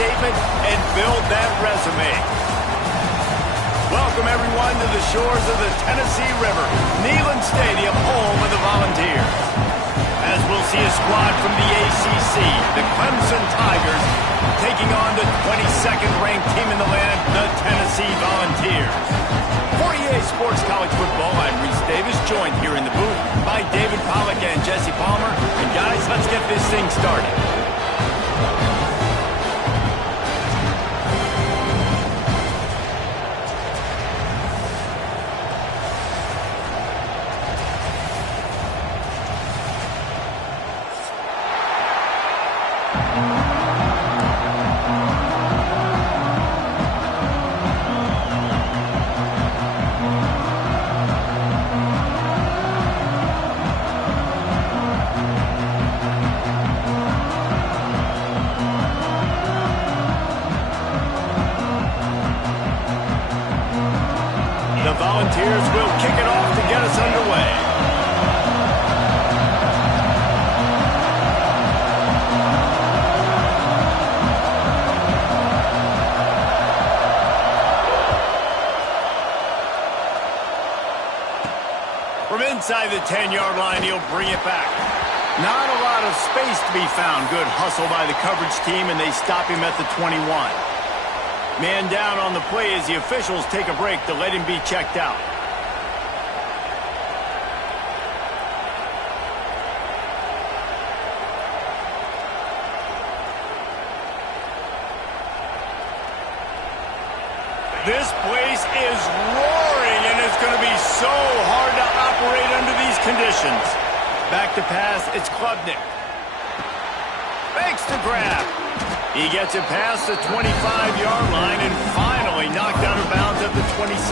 statement and build that resume. Welcome, everyone, to the shores of the Tennessee River, Neyland Stadium, home of the Volunteers. As we'll see a squad from the ACC, the Clemson Tigers, taking on the 22nd ranked team in the land, the Tennessee Volunteers. 48 Sports College Football, I'm Reese Davis, joined here in the booth by David Pollack and Jesse Palmer. And guys, let's get this thing started. The Volunteers will kick it off to get us underway. From inside the 10-yard line, he'll bring it back. Not a lot of space to be found. Good hustle by the coverage team, and they stop him at the 21. Man down on the play as the officials take a break to let him be checked out. This place is roaring, and it's going to be so hard to operate under these conditions. Back to pass, it's Klubnik. Makes the grab. He gets it past the 25-yard line and finally knocked out of bounds at the 27.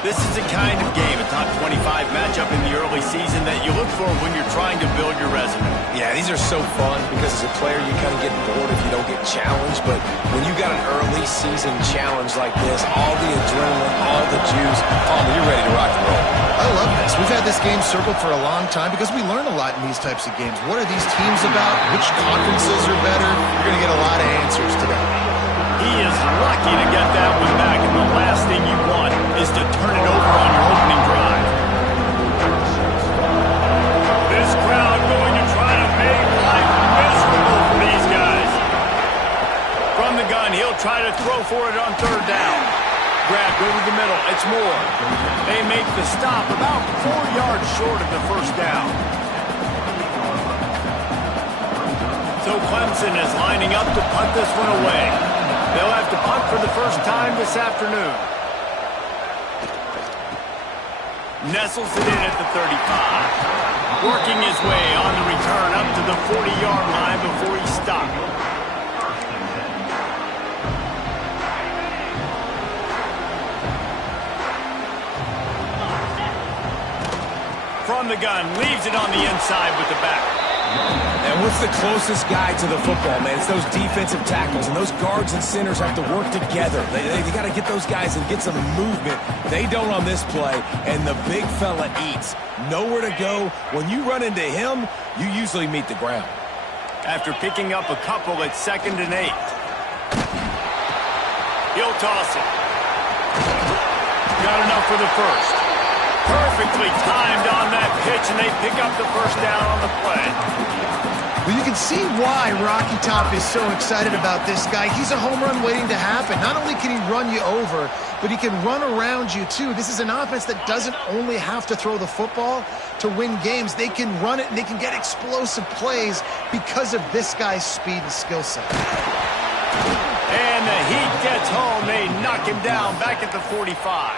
This is the kind of game, a top 25 matchup in the early season, that you look for when you're trying to build your resume. Yeah, these are so fun because as a player you kind of get bored if you don't get challenged, but when you got an early season challenge like this, all the adrenaline, all the juice, Palmer, you're ready to rock and roll. I love this. We've had this game circled for a long time because we learn a lot in these types of games. What are these teams about? Which conferences are better? You're going to get a lot of answers today. He is lucky to get that one back, and the last thing you want is to turn it over on your opening drive. This crowd going to try to make life miserable for these guys. From the gun, he'll try to throw for it on third down. Grabbed over the middle, it's Moore. They make the stop about 4 yards short of the first down. So Clemson is lining up to punt this one away. They'll have to punt for the first time this afternoon. Nestles it in at the 35. Working his way on the return up to the 40-yard line before he stopped. From the gun, leaves it on the inside with the back. And what's the closest guy to the football, man? It's those defensive tackles, and those guards and centers have to work together. They got to get those guys and get some movement. They don't on this play, and the big fella eats. Nowhere to go. When you run into him, you usually meet the ground. After picking up a couple at 2nd and 8. He'll toss it. Got enough for the first. Perfectly timed on that pitch, and they pick up the first down on the play. Well, you can see why Rocky Top is so excited about this guy. He's a home run waiting to happen. Not only can he run you over, but he can run around you, too. This is an offense that doesn't only have to throw the football to win games. They can run it, and they can get explosive plays because of this guy's speed and skill set. And the heat gets home. They knock him down back at the 45.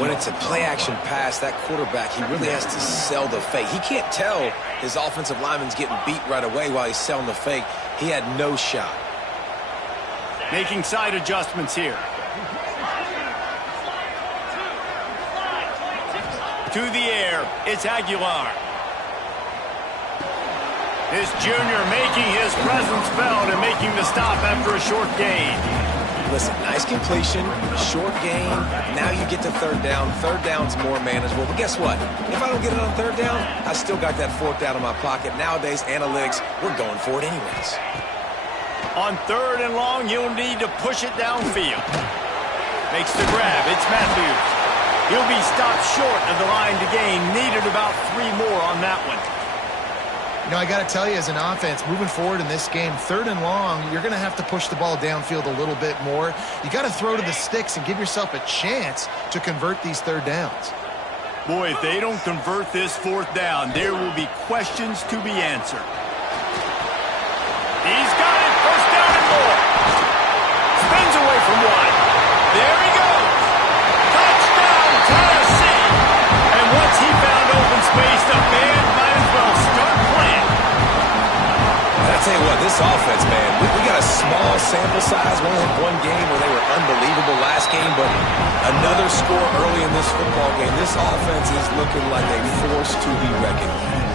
When it's a play-action pass, that quarterback, he really has to sell the fake. He can't tell his offensive lineman's getting beat right away while he's selling the fake. He had no shot. Making side adjustments here. To the air, it's Aguilar. This junior making his presence felt and making the stop after a short gain. Listen, nice completion, short gain. Now you get to third down. Third down's more manageable. But guess what? If I don't get it on third down, I still got that fourth down in my pocket. Nowadays, analytics, we're going for it anyways. On 3rd and long, he'll need to push it downfield. Makes the grab. It's Matthews. He'll be stopped short of the line to gain. Needed about 3 more on that one. You know, I got to tell you, as an offense, moving forward in this game, 3rd and long, you're going to have to push the ball downfield a little bit more. You got to throw to the sticks and give yourself a chance to convert these 3rd downs. Boy, if they don't convert this 4th down, there will be questions to be answered. He's got it. 1st down and more. Spins away from one. There he goes. Touchdown, Tennessee. And once he found open space, the band might as well start playing. I tell you what, this offense, man, we got a small sample size. We only had one game where they were unbelievable last game, but another score early in this football game. This offense is looking like a force to be reckoned with.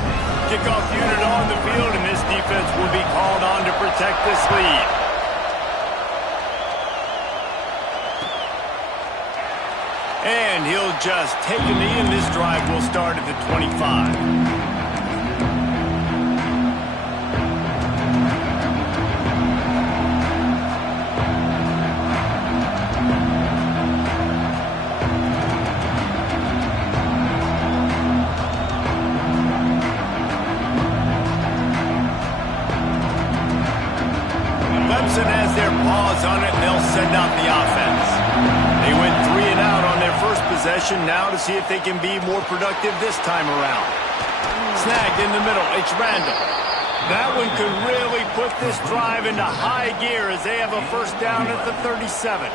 Kickoff unit on the field, and this defense will be called on to protect this lead. And he'll just take a knee, and this drive will start at the 25. Has their paws on it, and they'll send out the offense. They went 3 and out on their first possession, now to see if they can be more productive this time around. Snagged in the middle, it's Randall. That one could really put this drive into high gear as they have a 1st down at the 37.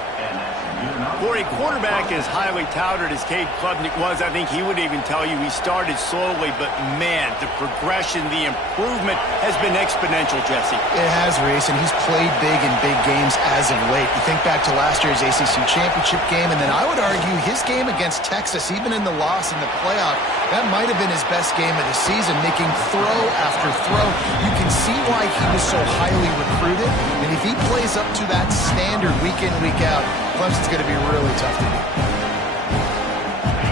For a quarterback as highly touted as Cade Klubnik was, I think he would even tell you he started slowly, but man, the progression, the improvement has been exponential, Jesse. It has, Reese, and he's played big in big games as of late. You think back to last year's ACC championship game, and then I would argue his game against Texas, even in the loss in the playoff, that might have been his best game of the season, making throw after throw. You can see why he was so highly recruited, and if he plays up to that standard week in, week out, Clemson's going to be really tough to beat.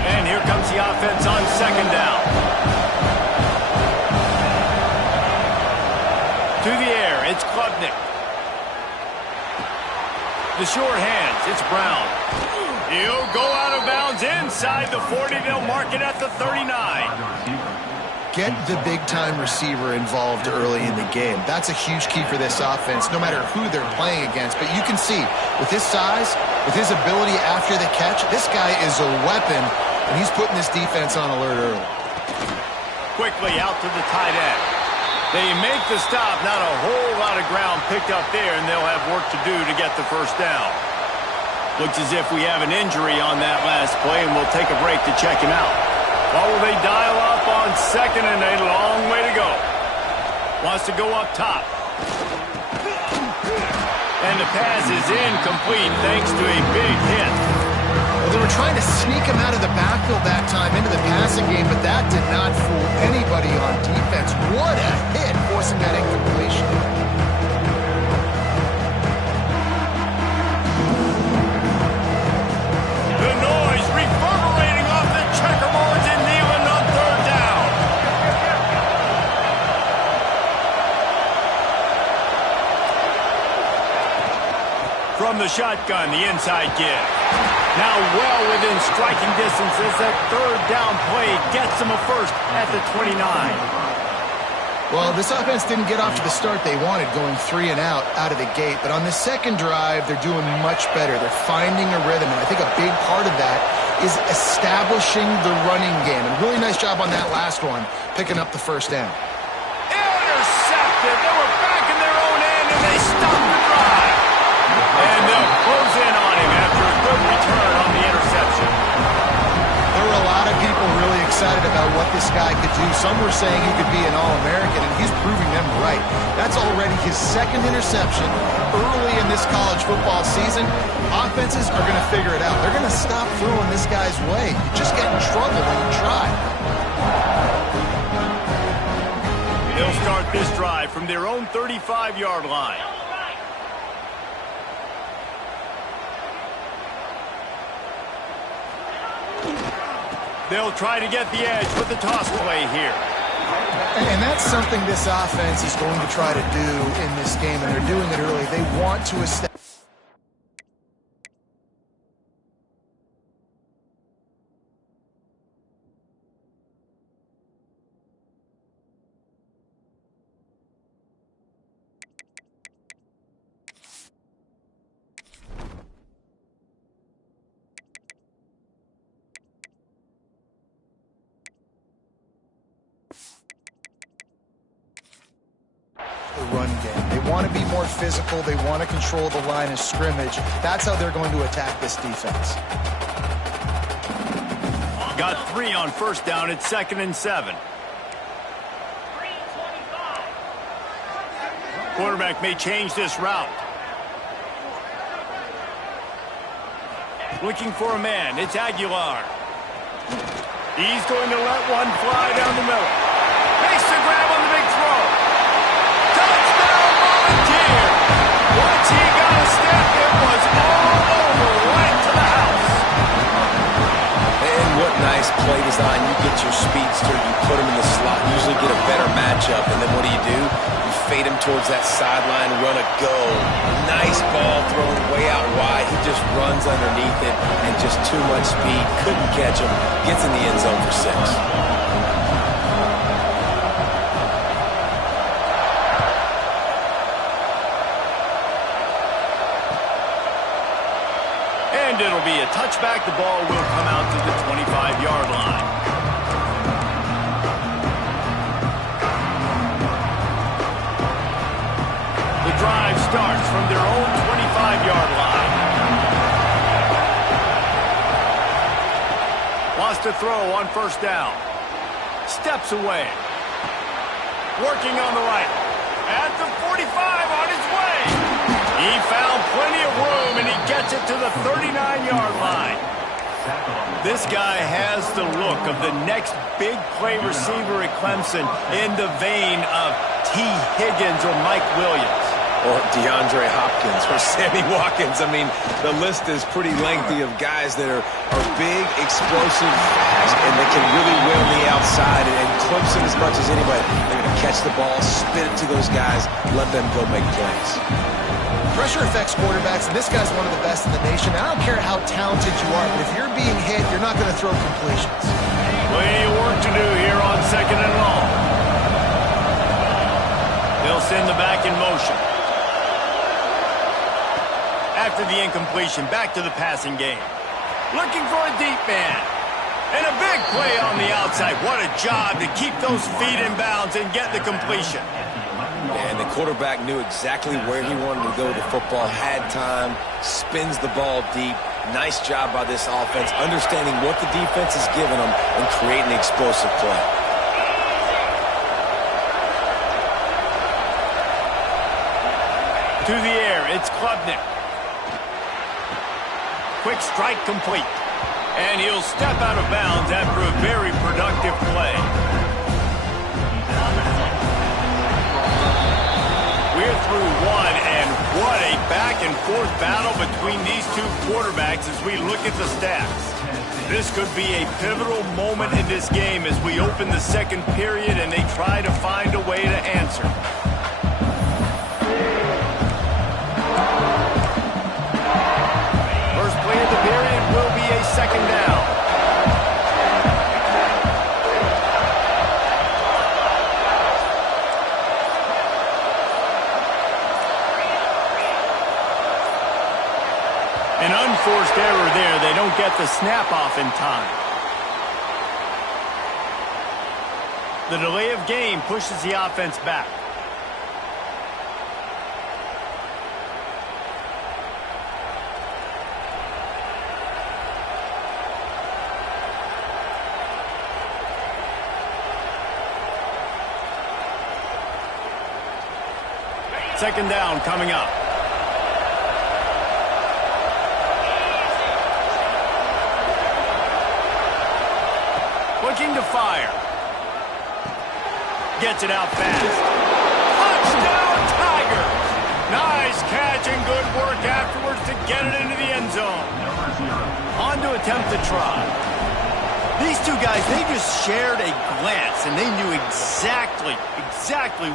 And here comes the offense on 2nd down. To the air, it's Klubnik. The short hands, it's Brown. He'll go out of bounds inside the 40. They'll mark it at the 39. Get the big-time receiver involved early in the game. That's a huge key for this offense, no matter who they're playing against. But you can see, with his size, with his ability after the catch, this guy is a weapon, and he's putting this defense on alert early. Quickly out to the tight end. They make the stop. Not a whole lot of ground picked up there, and they'll have work to do to get the 1st down. Looks as if we have an injury on that last play, and we'll take a break to check him out. What will they dial up on 2nd and a long way to go? Wants to go up top. And the pass is incomplete thanks to a big hit. Well, they were trying to sneak him out of the backfield that time into the passing game, but that did not fool anybody on defense. What a hit, forcing that incompletion. The noise reverberating off the checkerboards in Neyland on 3rd down. From the shotgun, the inside give. Now well within striking distance as that 3rd down play gets them a 1st at the 29. Well, this offense didn't get off to the start they wanted, going 3 and out of the gate. But on the 2nd drive, they're doing much better. They're finding a rhythm, and I think a big part of that is establishing the running game. And really nice job on that last one, picking up the 1st down. Intercepted. They were back in their own end, and they stopped the drive. And they'll close in on him after a good return on the interception. There were a lot of people really excited about what this guy could do. Some were saying he could be an All-American, and he's proving them right. That's already his 2nd interception early in this college football season. Offenses are going to figure it out. They're going to stop throwing this guy's way. You just get in trouble when you try. They'll start this drive from their own 35-yard line. They'll try to get the edge with the toss play here. And that's something this offense is going to try to do in this game, and they're doing it early. They want to establish. The run game. They want to be more physical. They want to control the line of scrimmage. That's how they're going to attack this defense. Got 3 on first down. It's 2nd and 7. Quarterback may change this route. Looking for a man. It's Aguilar. He's going to let one fly down the middle. Makes the grab on the big throw. Touchdown, Volunteer! Once he got a step, it was all over, right to the house. And what nice play design. You get your speedster, you put him in the slot, usually get a better matchup, and then what do? You fade him towards that sideline, run a go. Nice ball thrown way out wide. He just runs underneath it, and just too much speed. Couldn't catch him. Gets in the end zone for 6. And it'll be a touchback. The ball will come out to the 25-yard line. The drive starts from their own 25-yard line. Lost a throw on first down. Steps away. Working on the right. At the 45 on his way. He found plenty of room, and he gets it to the 39-yard line. This guy has the look of the next big play receiver at Clemson, in the vein of T. Higgins or Mike Williams. Or DeAndre Hopkins or Sammy Watkins. I mean, the list is pretty lengthy of guys that are big, explosive, fast, and they can really win on the outside. And Clemson, as much as anybody, they're going to catch the ball, spin it to those guys, let them go make plays. Pressure affects quarterbacks, and this guy's one of the best in the nation. I don't care how talented you are, but if you're being hit, you're not going to throw completions. Plenty of work to do here on 2nd and long. They'll send the back in motion. After the incompletion, back to the passing game. Looking for a deep man. And a big play on the outside. What a job to keep those feet in bounds and get the completion. And the quarterback knew exactly where he wanted to go with the football, had time, spins the ball deep. Nice job by this offense, understanding what the defense is giving them and creating an explosive play. To the air, it's Klubnik. Quick strike complete. And he'll step out of bounds after a very productive play. We're through one, and what a back-and-forth battle between these two quarterbacks as we look at the stats. This could be a pivotal moment in this game as we open the second period and they try to find a way to answer. First play of the period will be a second down. An unforced error there. They don't get the snap off in time. The delay of game pushes the offense back. Second down coming up. Looking to fire. Gets it out fast. Touchdown, Tigers! Nice catch and good work afterwards to get it into the end zone. On to attempt the try. These two guys, they just shared a glance, and they knew exactly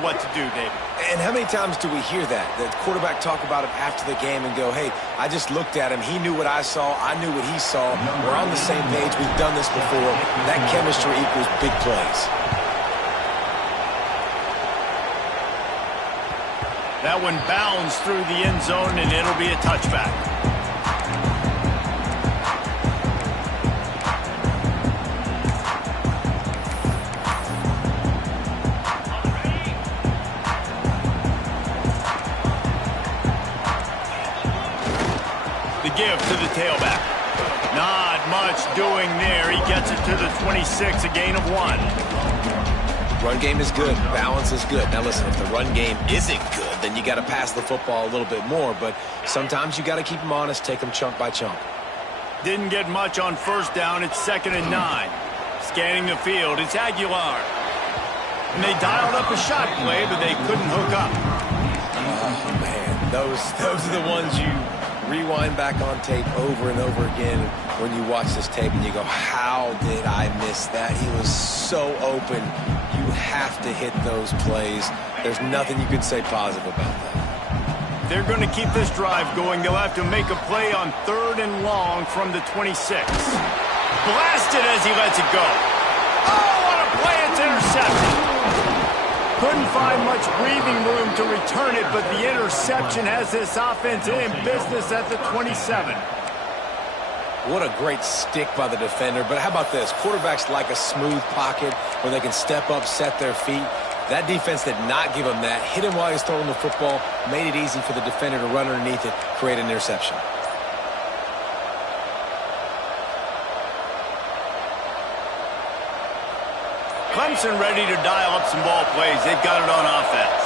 what to do, David. And how many times do we hear that? The quarterback talk about it after the game and go, hey, I just looked at him. He knew what I saw. I knew what he saw. We're on the same page. We've done this before. That chemistry equals big plays. That one bounds through the end zone, and it'll be a touchback. Give to the tailback. Not much doing there. He gets it to the 26, a gain of 1. Run game is good. Balance is good. Now listen, if the run game isn't good, then you got to pass the football a little bit more. But sometimes you got to keep them honest, take them chunk by chunk. Didn't get much on first down. It's 2nd and 9. Scanning the field, it's Aguilar. And they dialed up a shot play, but they couldn't hook up. Oh, man. Those are the ones you rewind back on tape over and over again when you watch this tape and you go, how did I miss that? He was so open. You have to hit those plays. There's nothing you can say positive about that. They're going to keep this drive going. They'll have to make a play on 3rd and long from the 26. Blasted as he lets it go. Oh, what a play. It's intercepted. Couldn't find much breathing room to return it, but the interception has this offense in business at the 27. What a great stick by the defender. But how about this? Quarterbacks like a smooth pocket where they can step up, set their feet. That defense did not give him that. Hit him while he was throwing the football, made it easy for the defender to run underneath it, create an interception. Clemson ready to dial up some ball plays. They've got it on offense.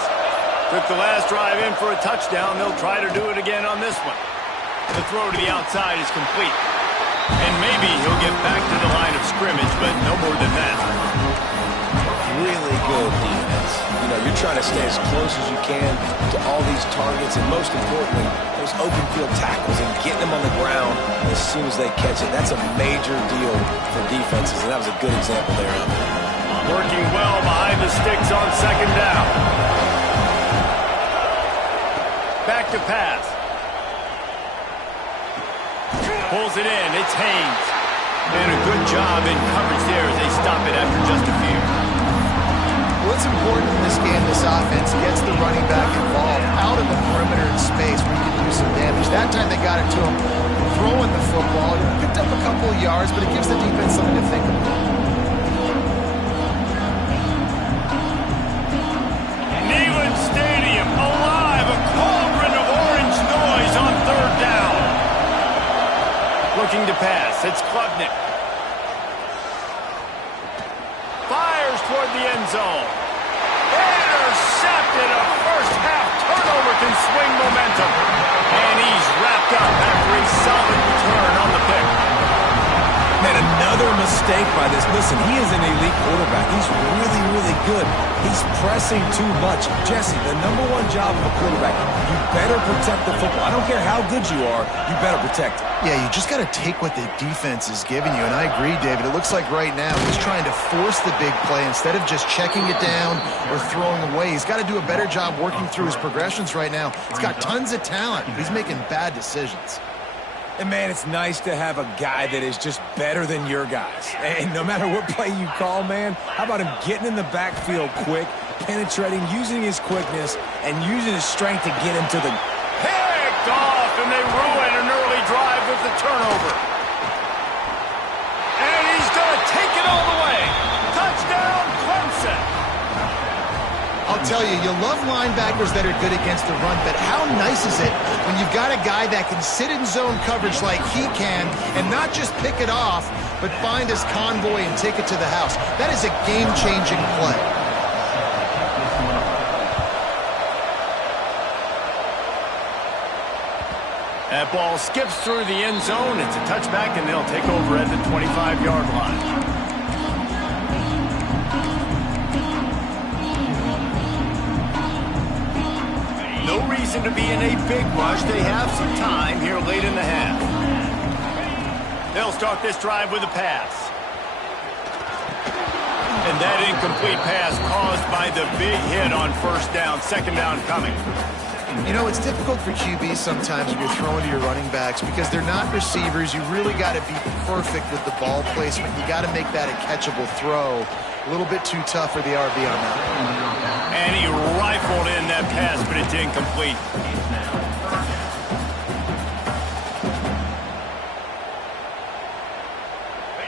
Took the last drive in for a touchdown. They'll try to do it again on this one. The throw to the outside is complete. And maybe he'll get back to the line of scrimmage, but no more than that. Really good defense. You know, you're trying to stay as close as you can to all these targets, and most importantly, those open field tackles and getting them on the ground as soon as they catch it. That's a major deal for defenses, and that was a good example there of it. Working well behind the sticks on 2nd down. Back to pass. Pulls it in. It's Haynes. And a good job in coverage there as they stop it after just a few. What's important in this game, this offense gets the running back involved out of the perimeter in space where you can do some damage. That time they got it to him throwing the football. Picked up a couple of yards, but it gives the defense something to think about. Neyland Stadium alive, a cauldron of orange noise on 3rd down. Looking to pass, it's Klubnik. Fires toward the end zone. Intercepted, a first-half turnover can swing momentum. And he's wrapped up after a solid return on the pick. Man, another mistake by this. Listen, he is an elite quarterback. He's really, really good. He's pressing too much. Jesse, the #1 job of a quarterback, you better protect the football. I don't care how good you are, you better protect it. Yeah, you just got to take what the defense is giving you, and I agree, David. It looks like right now he's trying to force the big play instead of just checking it down or throwing away. He's got to do a better job working through his progressions right now. He's got tons of talent. He's making bad decisions. And, man, it's nice to have a guy that is just better than your guys. And no matter what play you call, man, how about him getting in the backfield quick, penetrating, using his quickness, and using his strength to get him to the... Picked off, and they ruin an early drive with the turnover. And he's going to take it all the way. Touchdown, Clemson. I'll tell you, you love linebackers that are good against the run, but how nice is it when you've got a guy that can sit in zone coverage like he can and not just pick it off, but find his convoy and take it to the house. That is a game-changing play. That ball skips through the end zone. It's a touchback, and they'll take over at the 25-yard line. No reason to be in a big rush. They have some time here late in the half. They'll start this drive with a pass. And that incomplete pass caused by the big hit on first down, second down coming. You know, it's difficult for QBs sometimes when you're throwing to your running backs because they're not receivers. You really got to be perfect with the ball placement. You got to make that a catchable throw. A little bit too tough for the RB on that. And he rifled in that pass, but it's incomplete.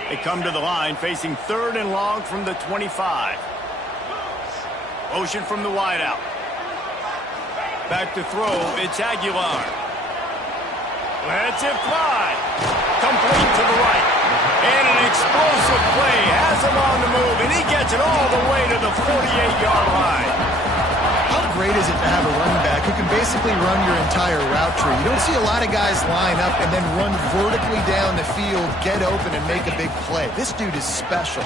They come to the line facing 3rd and long from the 25. Motion from the wideout. Back to throw, it's Aguilar. Lets it fly. Complete to the right. And an explosive play has him on the move, and he gets it all the way to the 48-yard line. How great is it to have a running back who can basically run your entire route tree? You don't see a lot of guys line up and then run vertically down the field, get open, and make a big play. This dude is special.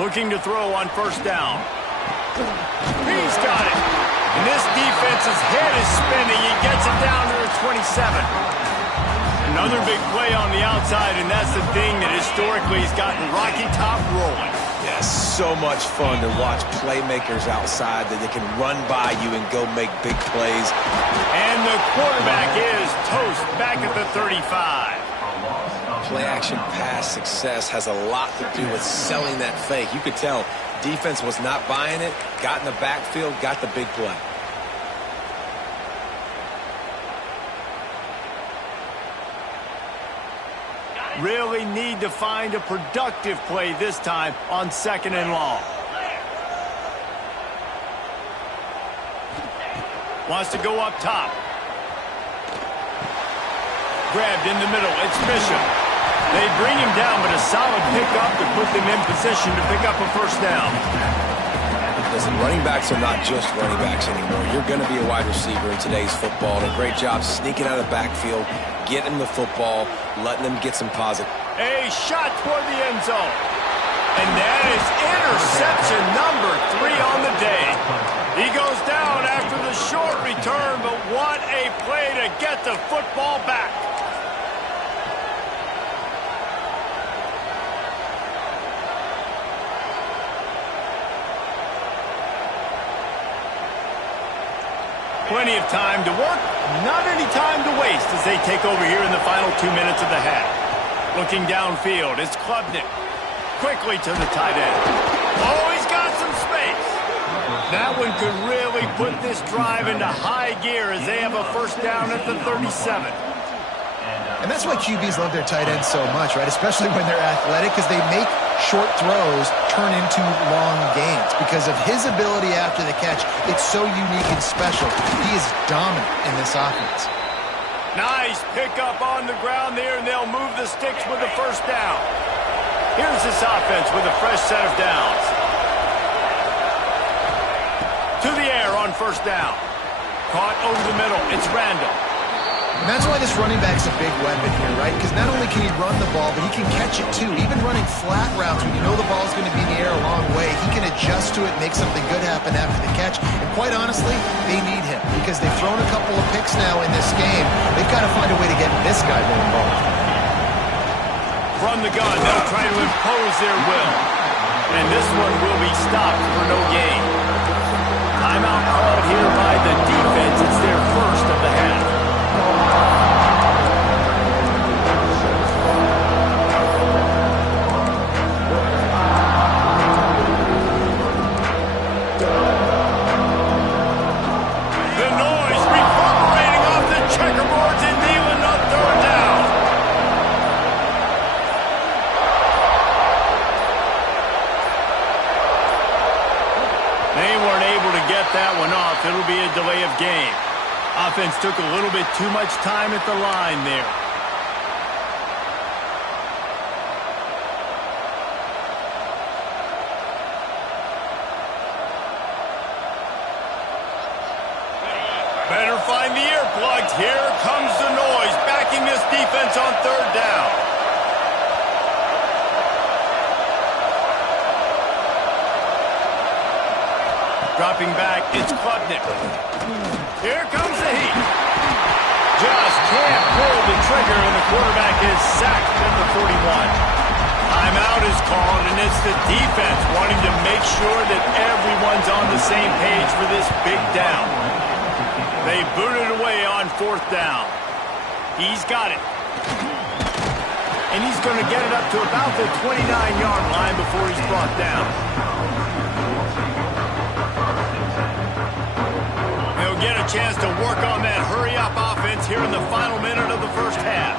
Looking to throw on first down. He's got it. And this defense's head is spinning. He gets it down to the 27. Another big play on the outside, and that's the thing that historically has gotten Rocky Top rolling. Yeah, so much fun to watch playmakers outside that they can run by you and go make big plays. And the quarterback is toast back at the 35. Play-action pass success has a lot to do with selling that fake. You could tell defense was not buying it, got in the backfield, got the big play. Really need to find a productive play this time on 2nd and long. Wants to go up top. Grabbed in the middle. It's Bishop. They bring him down, but a solid pickup to put them in position to pick up a first down. Listen, running backs are not just running backs anymore. You're going to be a wide receiver in today's football. And a great job sneaking out of the backfield, getting the football, letting them get some positive. A shot toward the end zone. And that is interception number 3 on the day. He goes down after the short return, but what a play to get the football back. Plenty of time to work, not any time to waste as they take over here in the final 2 minutes of the half. Looking downfield, it's Klubnik. Quickly to the tight end. Oh, he's got some space. That one could really put this drive into high gear as they have a first down at the 37. And that's why QBs love their tight ends so much, right? Especially when they're athletic, because they make short throws turn into long gains. Because of his ability after the catch, it's so unique and special. He is dominant in this offense. Nice pickup on the ground there, and they'll move the sticks with the first down. Here's this offense with a fresh set of downs. To the air on first down. Caught over the middle. It's Randall. And that's why this running back's a big weapon here, right? Because not only can he run the ball, but he can catch it too. Even running flat routes when you know the ball's going to be in the air a long way, he can adjust to it, make something good happen after the catch. And quite honestly, they need him because they've thrown a couple of picks now in this game. They've got to find a way to get this guy more involved. From the gun, they'll try to impose their will. And this one will be stopped for no gain. Timeout called here by the defense. It's their first of the half. The noise reverberating off the checkerboards in Neyland on 3rd down. They weren't able to get that one off. It'll be a delay of game. Offense took a little bit too much time at the line there. Better find the earplugs. Here comes the noise, backing this defense on 3rd down. Dropping back, it's Klubnik. Here comes the heat. Just can't pull the trigger, and the quarterback is sacked at the 41. Timeout is called, and it's the defense wanting to make sure that everyone's on the same page for this big down. They boot it away on 4th down. He's got it. And he's going to get it up to about the 29-yard line before he's brought down. He'll get a chance to work on that hurry-up offense here in the final minute of the first half.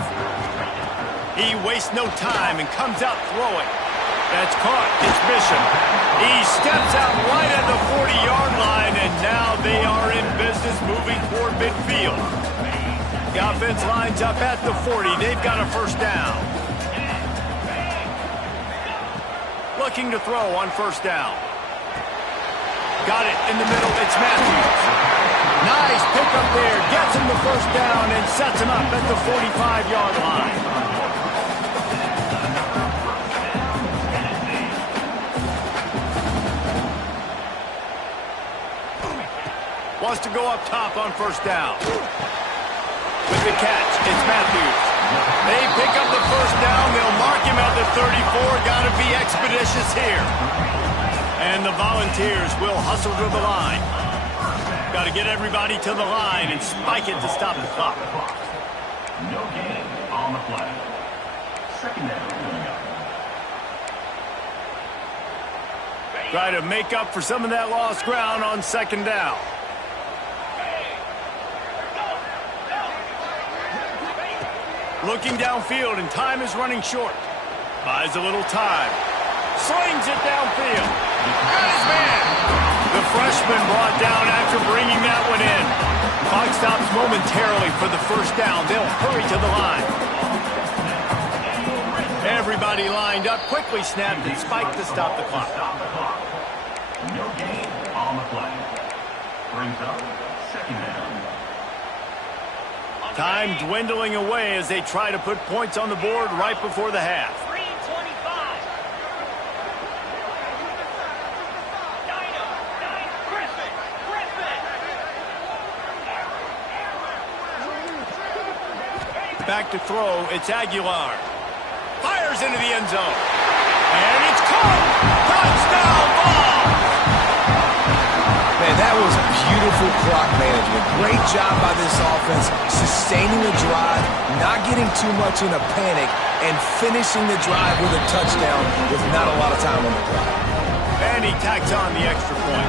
He wastes no time and comes out throwing. That's caught. It's Bishop. He steps out right at the 40-yard line, and now they are in business moving toward midfield. The offense lines up at the 40. They've got a first down. Looking to throw on 1st down. Got it in the middle. It's Matthews. Nice pickup there. Gets him the first down and sets him up at the 45-yard line. Wants to go up top on 1st down. With the catch, it's Matthews. They pick up the first down. They'll mark him at the 34. Got to be expeditious here. And the Volunteers will hustle to the line. Got to get everybody to the line and spike it to stop the clock. No gain on the play. 2nd down. Try to make up for some of that lost ground on 2nd down. Looking downfield, and time is running short. Buys a little time. Slings it downfield. Got his man. The freshman brought down after bringing that one in. Clock stops momentarily for the first down. They'll hurry to the line. Everybody lined up, quickly snapped and spiked to stop the clock. No gain on the play. Brings up 2nd down. Time dwindling away as they try to put points on the board right before the half. 3:25. Back to throw, it's Aguilar. Fires into the end zone. And it's caught! Touchdown ball! Man, that was beautiful clock management. Great job by this offense, sustaining the drive, not getting too much in a panic, and finishing the drive with a touchdown with not a lot of time on the clock. And he tacks on the extra point.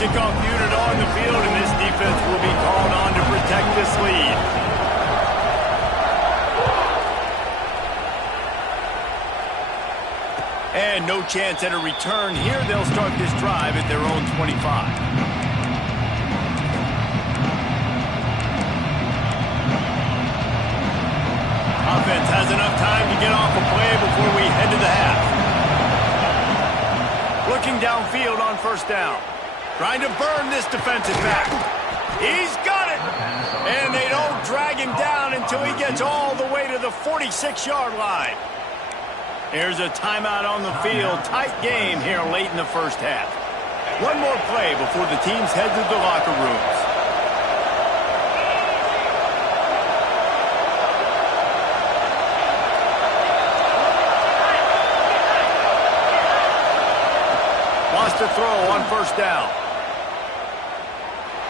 Kickoff unit on the field, and this defense will be called on to protect this lead. And no chance at a return here. They'll start this drive at their own 25. Offense has enough time to get off a play before we head to the half. Looking downfield on 1st down. Trying to burn this defensive back. He's got it! And they don't drag him down until he gets all the way to the 46-yard line. Here's a timeout on the field. Tight game here late in the first half. One more play before the teams head to the locker rooms. Wants to throw on 1st down.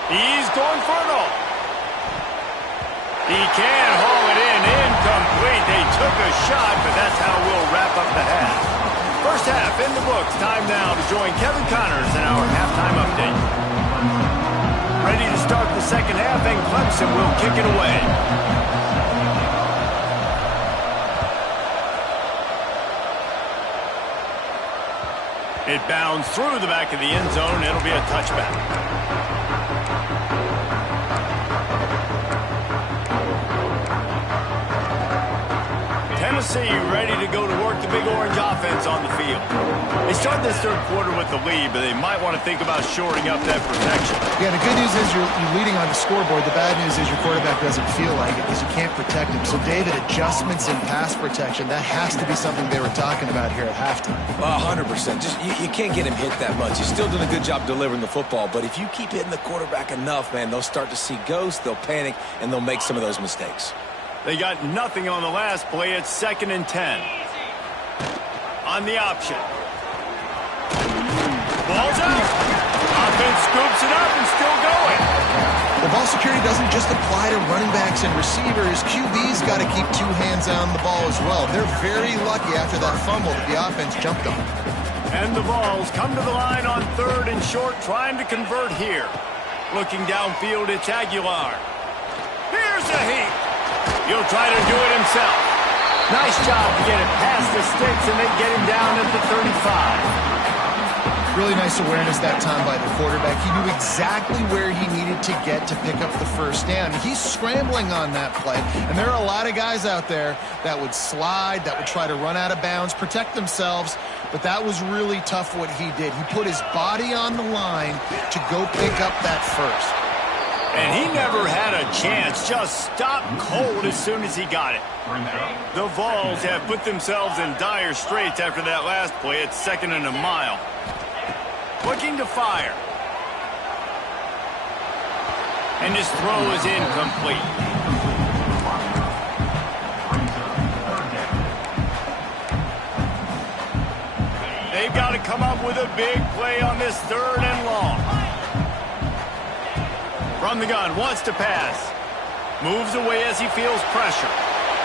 He's going for it all. He can haul it in. Incomplete. They took a shot, but that's how we'll wrap up the half. First half in the books. Time now to join Kevin Connors in our halftime update. Ready to start the second half, and Clemson will kick it away. It bounds through the back of the end zone. It'll be a touchback. Tennessee ready to go to work the Big Orange offense on the field. They start this third quarter with the lead, but they might want to think about shoring up that protection. Yeah, the good news is you're leading on the scoreboard. The bad news is your quarterback doesn't feel like it because you can't protect him. So, David, adjustments in pass protection, that has to be something they were talking about here at halftime. 100%. Just you can't get him hit that much. He's still doing a good job delivering the football, but if you keep hitting the quarterback enough, man, they'll start to see ghosts, they'll panic, and they'll make some of those mistakes. They got nothing on the last play. It's 2nd and 10. on the option. Ball's out. Offense scoops it up and still going. The ball security doesn't just apply to running backs and receivers. QB's got to keep two hands on the ball as well. They're very lucky after that fumble that the offense jumped on. And the Vols come to the line on 3rd and short, trying to convert here. Looking downfield, it's Aguilar. Here's a heat. He'll try to do it himself. Nice job to get it past the sticks and then get him down at the 35. Really nice awareness that time by the quarterback. He knew exactly where he needed to get to pick up the first down. He's scrambling on that play, and there are a lot of guys out there that would slide, that would try to run out of bounds, protect themselves, but that was really tough what he did. He put his body on the line to go pick up that first. And he never had a chance, just stopped cold as soon as he got it. The Vols have put themselves in dire straits after that last play. It's 2nd and a mile. Looking to fire. And his throw is incomplete. They've got to come up with a big play on this 3rd and long. From the gun, wants to pass. Moves away as he feels pressure.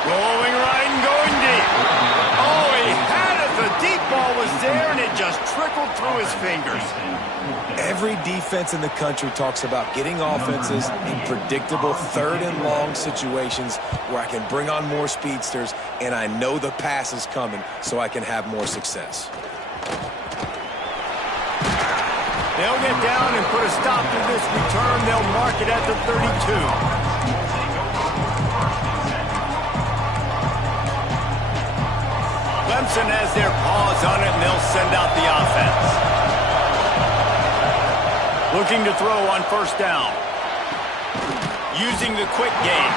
Rolling right and going deep. Oh, he had it. The deep ball was there, and it just trickled through his fingers. Every defense in the country talks about getting offenses in predictable 3rd and long situations where I can bring on more speedsters, and I know the pass is coming, so I can have more success. They'll get down and put a stop to this return. They'll mark it at the 32. Clemson has their paws on it, and they'll send out the offense. Looking to throw on 1st down. Using the quick game.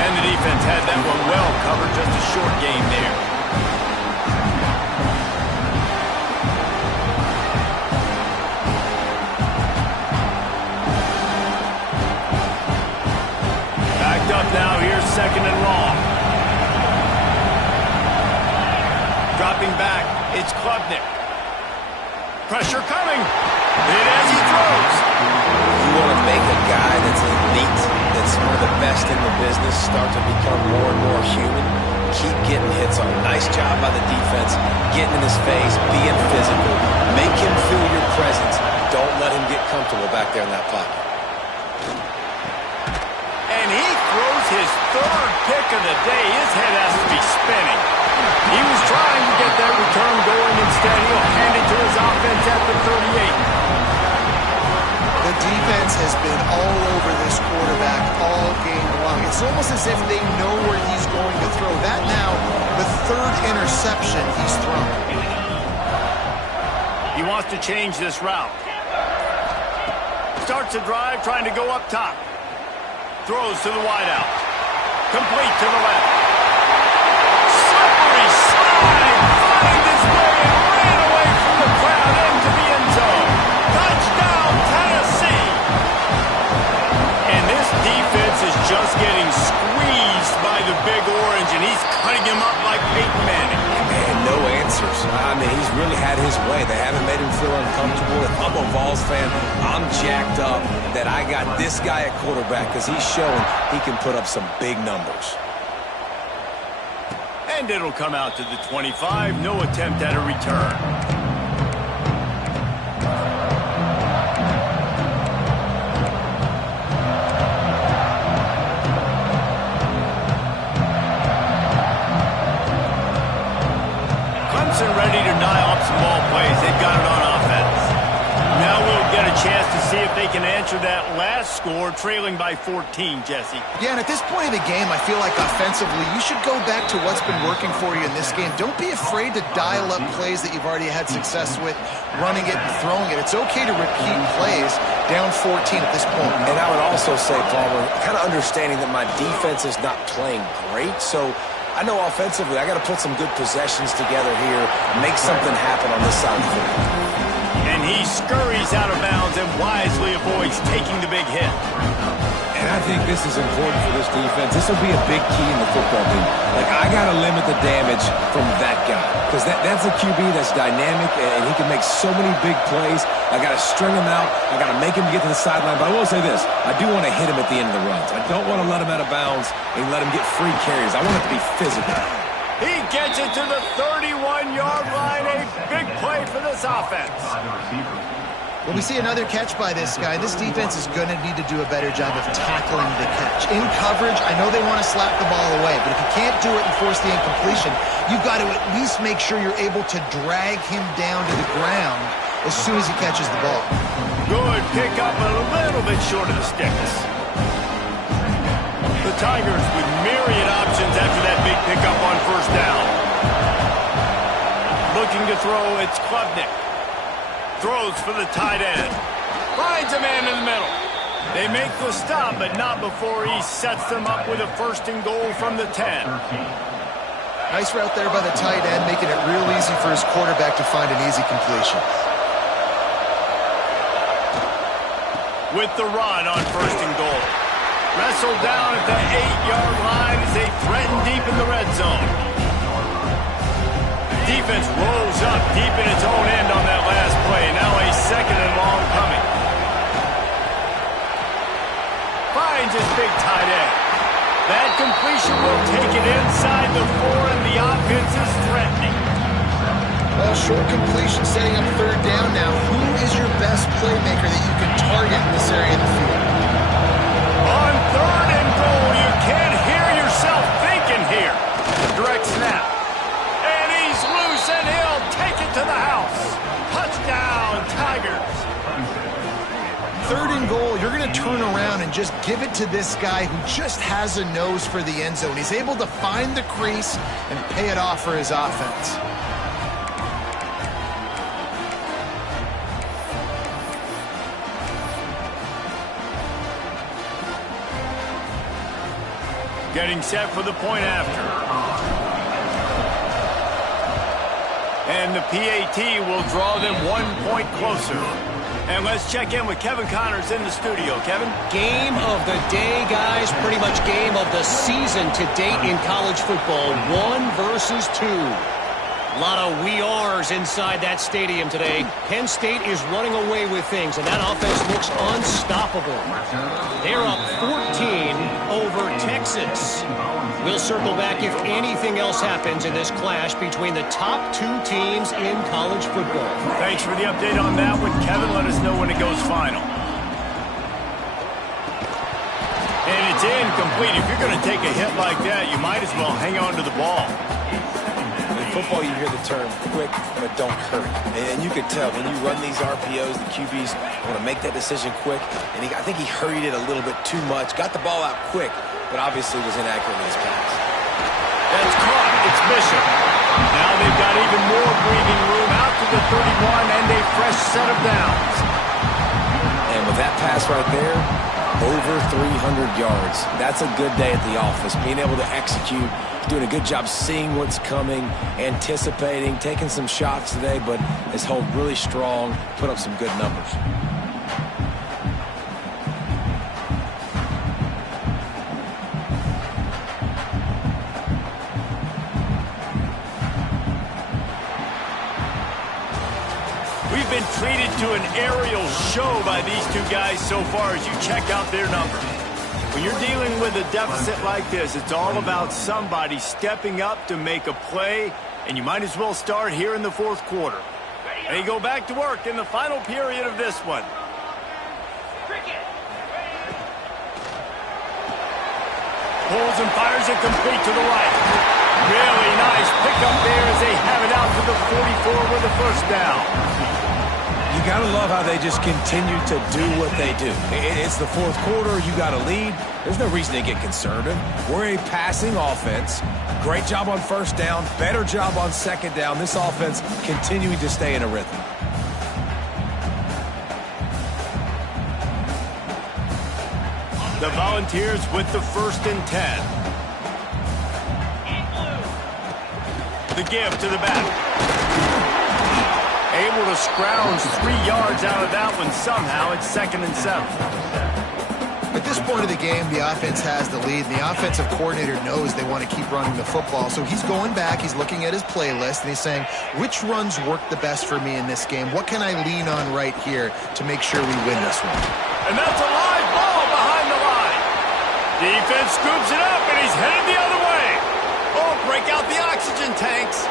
And the defense had that one well covered, just a short game there. Backed up now, here's 2nd and long. Dropping back, it's Klubnik. Pressure coming. Hit as he throws. You want to make a guy that's elite, that's one of the best in the business, start to become more and more human. Keep getting hits on. Nice job by the defense, getting in his face, being physical. Make him feel your presence. Don't let him get comfortable back there in that pocket. And he throws his 3rd pick of the day. His head has to be spinning. He was trying to get that return going. Instead, he'll hand it to his offense at the 38. The defense has been all over this quarterback all game long. It's almost as if they know where he's going to throw. That now, the 3rd interception he's thrown. He wants to change this route. Starts a drive trying to go up top. Throws to the wideout. Complete to the left. Slippery slide. Finds his way and ran away from the crowd into the end zone. Touchdown, Tennessee. And this defense is just getting squeezed by the Big Orange, and he's cutting him up like Peyton Manning. Man, no answers. I mean, he's really had his way. They haven't made him feel uncomfortable. If I'm a Vols fan, I'm jacked up that I got this guy at quarterback because he's showing he can put up some big numbers. And it'll come out to the 25. No attempt at a return. Clemson ready to dial up some ball plays. They've got it on offense. Now we'll get a chance to see if they can answer that last score, trailing by 14, Jesse. Yeah, and at this point of the game, I feel like offensively, you should go back to what's been working for you in this game. Don't be afraid to dial up plays that you've already had success with, running it and throwing it. It's okay to repeat plays down 14 at this point. And I would also say, Palmer, kind of understanding that my defense is not playing great, so I know offensively I got to put some good possessions together here, make something happen on this side of the field. And he scurries out of bounds and wisely avoids taking the big hit. And I think this is important for this defense. This will be a big key in the football game. Like, I got to limit the damage from that guy because that's a QB that's dynamic and he can make so many big plays. I got to string him out. I got to make him get to the sideline. But I will say this. I do want to hit him at the end of the runs. I don't want to let him out of bounds and let him get free carries. I want it to be physical. He gets it to the 31-yard line. A big play for this offense. When we see another catch by this guy, this defense is going to need to do a better job of tackling the catch. In coverage, I know they want to slap the ball away, but if you can't do it and force the incompletion, you've got to at least make sure you're able to drag him down to the ground as soon as he catches the ball. Good pick up, a little bit short of the sticks. The Tigers with myriad options after that big pickup on first down. Looking to throw, it's Klubnik. Throws for the tight end. Finds a man in the middle. They make the stop, but not before he sets them up with a 1st and goal from the 10. Nice route there by the tight end, making it real easy for his quarterback to find an easy completion. With the run on 1st and goal. Wrestled down at the 8-yard line as they threaten deep in the red zone. Defense rolls up deep in its own end on that last play. Now a 2nd and long coming. Finds his big tight end. That completion will take it inside the 4, and the offense is threatening. Well, short completion setting up 3rd down now. Who is your best playmaker that you can target in this area of the field? On 3rd and goal, you can't hear yourself thinking here. Direct snap. Loose, and he'll take it to the house. Touchdown, Tigers. 3rd and goal, you're going to turn around and just give it to this guy who just has a nose for the end zone. He's able to find the crease and pay it off for his offense. Getting set for the point after. And the PAT will draw them 1 point closer. And let's check in with Kevin Connors in the studio. Kevin? Game of the day, guys. Pretty much game of the season to date in college football. 1 versus 2. A lot of we ares inside that stadium today. Penn State is running away with things, and that offense looks unstoppable. They're up 14 over Texas. We'll circle back if anything else happens in this clash between the top 2 teams in college football. Thanks for the update on that one, Kevin. Let us know when it goes final. And it's incomplete. If you're going to take a hit like that, you might as well hang on to the ball. In football, you hear the term quick, but don't hurry. And you could tell when you run these RPOs, the QBs want to make that decision quick. And I think he hurried it a little bit too much. Got the ball out quick, but obviously was inaccurate in his pass. That's caught. It's Bishop. Now they've got even more breathing room out to the 31 and a fresh set of downs. And with that pass right there, over 300 yards. That's a good day at the office. Being able to execute, doing a good job seeing what's coming, anticipating, taking some shots today, but has held really strong, put up some good numbers. We've been treated to an aerial show by these 2 guys so far as you check out their numbers. When you're dealing with a deficit like this, it's all about somebody stepping up to make a play, and you might as well start here in the 4th quarter. They go back to work in the final period of this one. Pulls and fires it complete to the right. Really nice pickup there as they have it out to the 44 with a 1st down. You got to love how they just continue to do what they do. It's the 4th quarter. You got a lead. There's no reason to get conservative. We're a passing offense. Great job on 1st down. Better job on 2nd down. This offense continuing to stay in a rhythm. The Volunteers with the 1st and 10. The give to the back. Able to scrounge 3 yards out of that one somehow. It's 2nd and 7. The at this point of the game, the offense has the lead. And the offensive coordinator knows they want to keep running the football. So he's going back, he's looking at his playlist, and he's saying, which runs work the best for me in this game? What can I lean on right here to make sure we win this one? And that's a live ball behind the line. Defense scoops it up, and he's headed the other way. Oh, break out the oxygen tanks.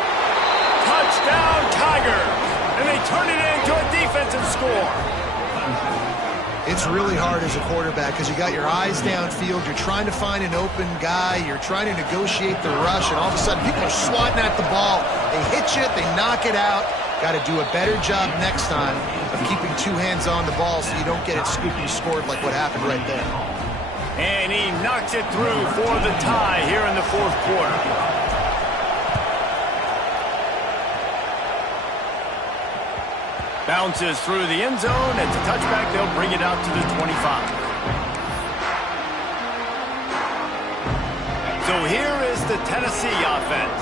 Touchdown, Tigers. And they turn it into a defensive score. It's really hard as a quarterback because you got your eyes downfield. You're trying to find an open guy. You're trying to negotiate the rush, and all of a sudden people are swatting at the ball. They hit you, they knock it out. Got to do a better job next time of keeping two hands on the ball so you don't get it scooped and scored like what happened right there. And he knocks it through for the tie here in the fourth quarter. Bounces through the end zone. It's a touchback. They'll bring it out to the 25. So here is the Tennessee offense.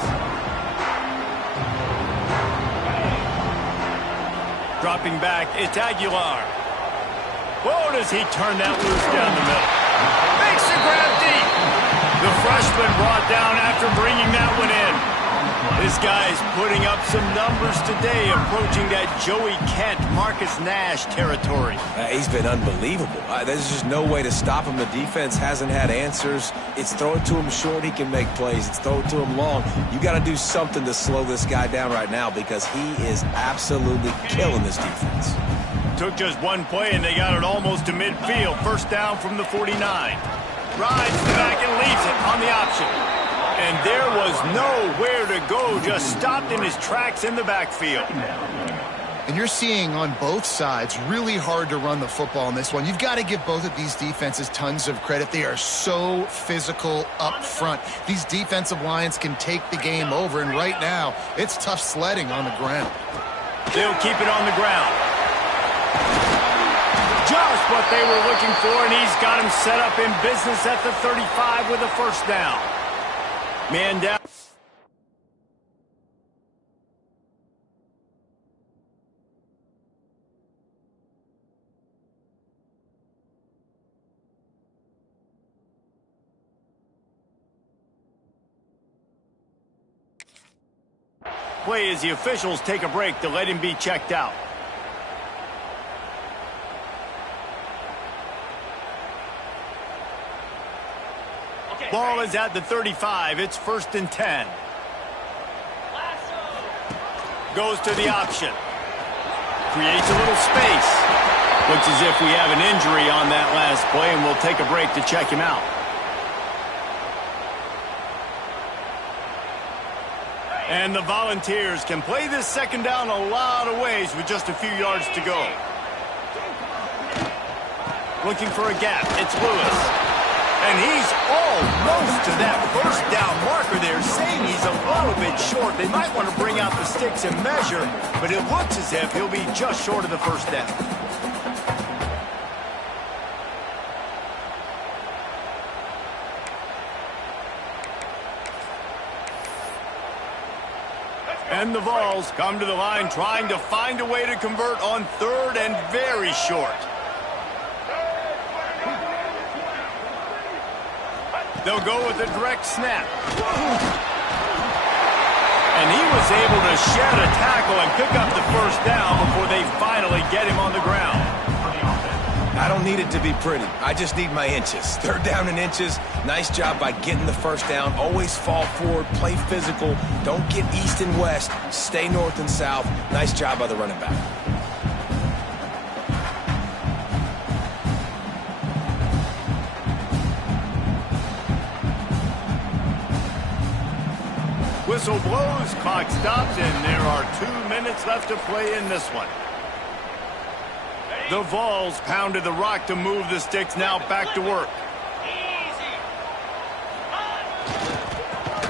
Dropping back, it's Aguilar. Whoa, does he turn that loose down the middle. Makes the grab deep. The freshman brought down after bringing that one in. This guy's putting up some numbers today, approaching that Joey Kent, Marcus Nash territory. He's been unbelievable. There's just no way to stop him. The defense hasn't had answers. It's throw it to him short, he can make plays. It's throw it to him long. You got to do something to slow this guy down right now because he is absolutely killing this defense. Took just one play, and they got it almost to midfield. First down from the 49. Rides to the back and leaves it on the option. And there was nowhere to go, just stopped in his tracks in the backfield. And you're seeing on both sides really hard to run the football in this one. You've got to give both of these defenses tons of credit. They are so physical up front. These defensive lines can take the game over, and right now, it's tough sledding on the ground. They'll keep it on the ground. Just what they were looking for, and he's got him set up in business at the 35 with a first down. Man down. Play as the officials take a break to let him be checked out. Ball is at the 35. It's 1st and 10. Goes to the option. Creates a little space. Looks as if we have an injury on that last play, and we'll take a break to check him out. And the Volunteers can play this second down a lot of ways with just a few yards to go. Looking for a gap. It's Lewis. And he's almost to that first down marker there, saying he's a little bit short. They might want to bring out the sticks and measure, but it looks as if he'll be just short of the first down. And the Vols come to the line trying to find a way to convert on 3rd and very short. They'll go with a direct snap. And he was able to shed a tackle and pick up the first down before they finally get him on the ground. I don't need it to be pretty. I just need my inches. 3rd down in inches. Nice job by getting the first down. Always fall forward, play physical. Don't get east and west. Stay north and south. Nice job by the running back. Whistle blows, clock stops, and there are 2 minutes left to play in this one. The Vols pounded the rock to move the sticks, now back to work.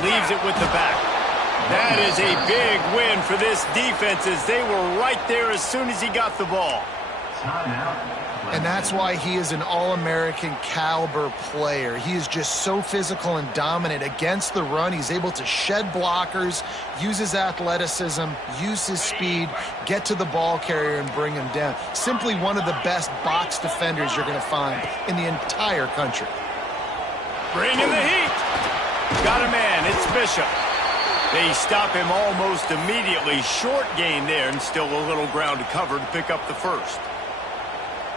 Leaves it with the back. That is a big win for this defense as they were right there as soon as he got the ball. Timeout. And that's why he is an All-American caliber player. He is just so physical and dominant against the run. He's able to shed blockers, use his athleticism, use his speed, get to the ball carrier and bring him down. Simply one of the best box defenders you're going to find in the entire country. Bringing the heat. Got a man. It's Bishop. They stop him almost immediately. Short gain there and still a little ground to cover to pick up the first.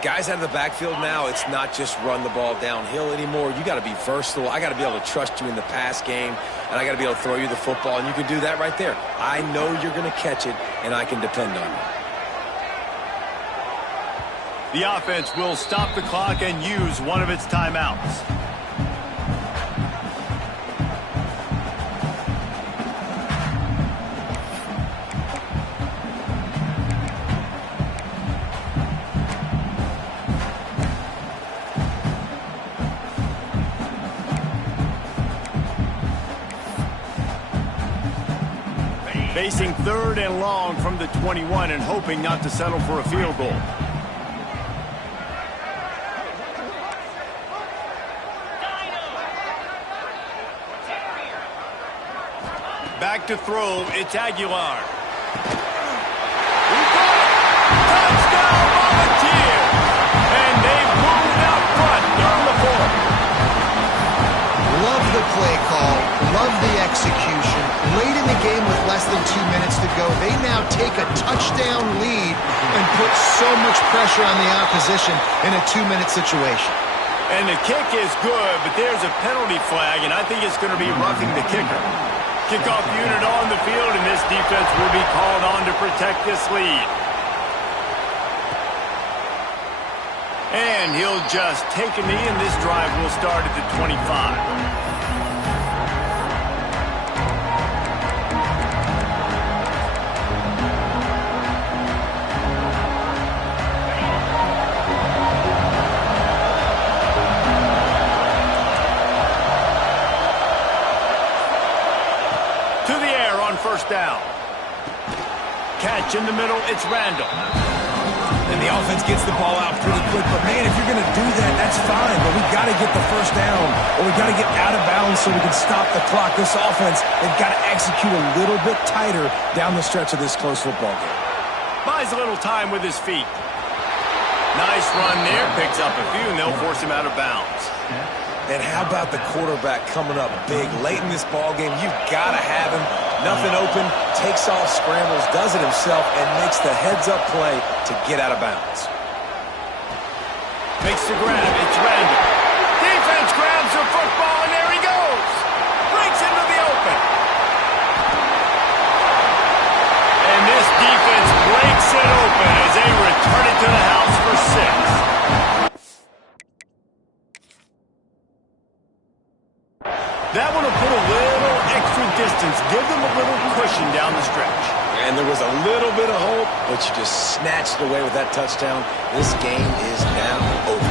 Guys out of the backfield now, it's not just run the ball downhill anymore. You got to be versatile. I got to be able to trust you in the pass game, and I got to be able to throw you the football, and you can do that right there. I know you're going to catch it, and I can depend on you. The offense will stop the clock and use one of its timeouts. Facing 3rd and long from the 21 and hoping not to settle for a field goal. Back to throw, it's Aguilar. Touchdown, Volunteer! And they've moved out front on the 4th. Love the play call, love the execution. Late in the game with less than 2 minutes to go, they now take a touchdown lead and put so much pressure on the opposition in a 2-minute situation. And the kick is good, but there's a penalty flag, and I think it's going to be roughing the kicker. Kickoff unit on the field, and this defense will be called on to protect this lead. And he'll just take a knee, and this drive will start at the 25. To the air on 1st down. Catch in the middle, it's Randall. And the offense gets the ball out pretty quick. But, man, if you're going to do that, that's fine. But we've got to get the 1st down, or we've got to get out of bounds so we can stop the clock. This offense, they've got to execute a little bit tighter down the stretch of this close football game. Buys a little time with his feet. Nice run there. Picks up a few, and they'll force him out of bounds. And how about the quarterback coming up big late in this ball game? You've got to have him. Nothing open, takes off, scrambles, does it himself, and makes the heads-up play to get out of bounds. Makes the grab. It's Randall. Defense grabs the football, and there he goes. Breaks into the open. And this defense breaks it open as they return it to the house for 6. That one will put a little extra distance, give them a little cushion down the stretch. And there was a little bit of hope, but you just snatched it away with that touchdown. This game is now over.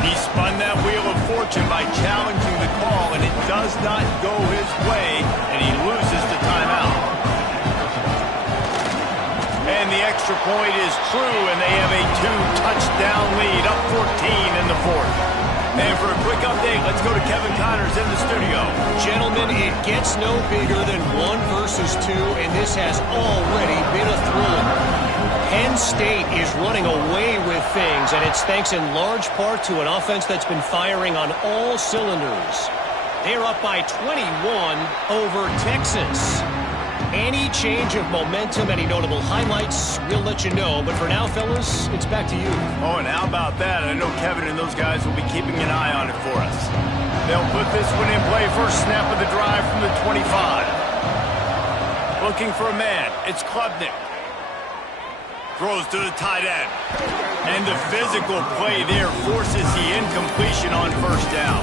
He spun that wheel of fortune by challenging the call, and it does not go his way, and he loses the timeout. And the extra point is true, and they have a 2-touchdown lead, up 14 in the 4th. And for a quick update, let's go to Kevin Connors in the studio. Gentlemen, it gets no bigger than 1 versus 2, and this has already been a thriller. Penn State is running away with things, and it's thanks in large part to an offense that's been firing on all cylinders. They're up by 21 over Texas. Any change of momentum, any notable highlights, we'll let you know. But for now, fellas, it's back to you. Oh, and how about that? I know Kevin and those guys will be keeping an eye on it for us. They'll put this one in play. First snap of the drive from the 25. Looking for a man. It's Klubnik. Throws to the tight end. And the physical play there forces the incompletion on 1st down.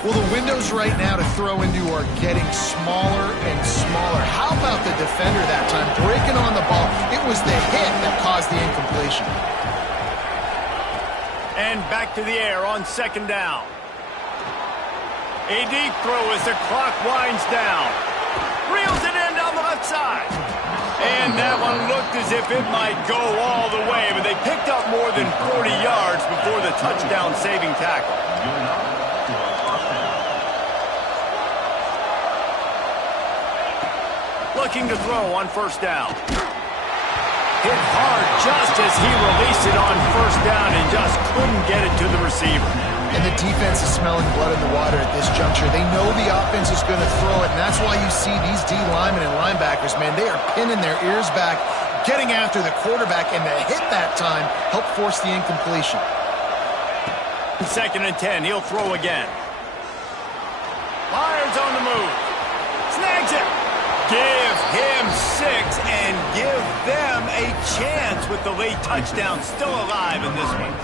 Well, the windows right now to throw into are getting smaller and smaller. How about the defender that time breaking on the ball? It was the hit that caused the incompletion. And back to the air on 2nd down. A deep throw as the clock winds down. Reels it in down the left side. And that one looked as if it might go all the way, but they picked up more than 40 yards before the touchdown-saving tackle. Looking to throw on first down. Hit hard just as he released it on first down and just couldn't get it to the receiver. And the defense is smelling blood in the water at this juncture. They know the offense is going to throw it, and that's why you see these D linemen and linebackers, man, they are pinning their ears back, getting after the quarterback, and the hit that time helped force the incompletion. 2nd and 10, he'll throw again. Myers on the move. Snags it. Give him 6 and give them a chance with the late touchdown still alive in this one.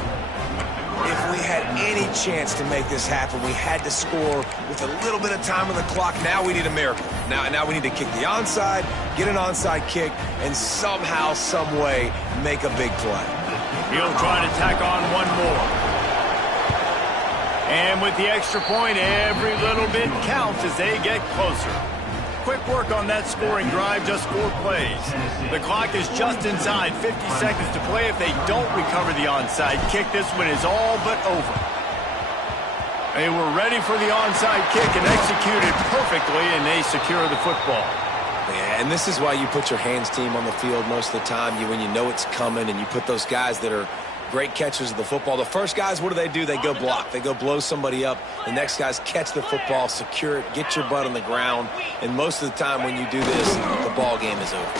If we had any chance to make this happen, we had to score with a little bit of time on the clock. Now we need a miracle. Now we need to kick the onside, get an onside kick, and somehow, some way, make a big play. He'll try to tack on one more. And with the extra point, every little bit counts as they get closer. Quick work on that scoring drive, just 4 plays. The clock is just inside 50 seconds to play. If they don't recover the onside kick, this one is all but over. They were ready for the onside kick and executed perfectly, and they secure the football. Yeah, and this is why you put your hands team on the field most of the time. When you know it's coming, and you put those guys that are great catchers of the football. The first guys, what do? They go block. They go blow somebody up. The next guys catch the football, secure it, get your butt on the ground. And most of the time when you do this, the ball game is over.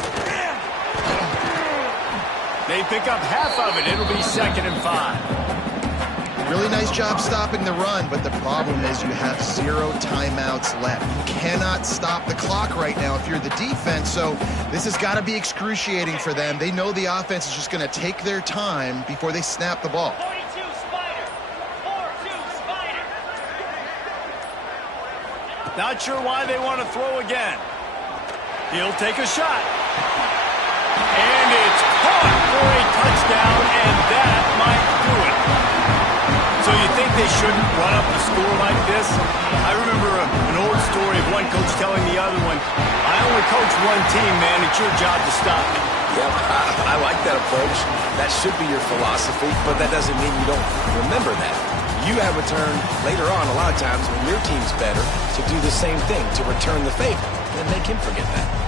They pick up half of it. It'll be 2nd and 5. Really nice job stopping the run, but the problem is you have 0 timeouts left. You cannot stop the clock right now if you're the defense, so this has got to be excruciating for them. They know the offense is just going to take their time before they snap the ball. 42 Spider. 4-2 Spider. Not sure why they want to throw again. He'll take a shot. And it's caught for a touchdown, and that might do it. So you think they shouldn't run up the score like this? I remember an old story of one coach telling the other one, I only coach one team, man. It's your job to stop me. Yeah, I like that approach. That should be your philosophy, but that doesn't mean you don't remember that. You have a turn later on, a lot of times, when your team's better, to do the same thing, to return the favor, and make him forget that.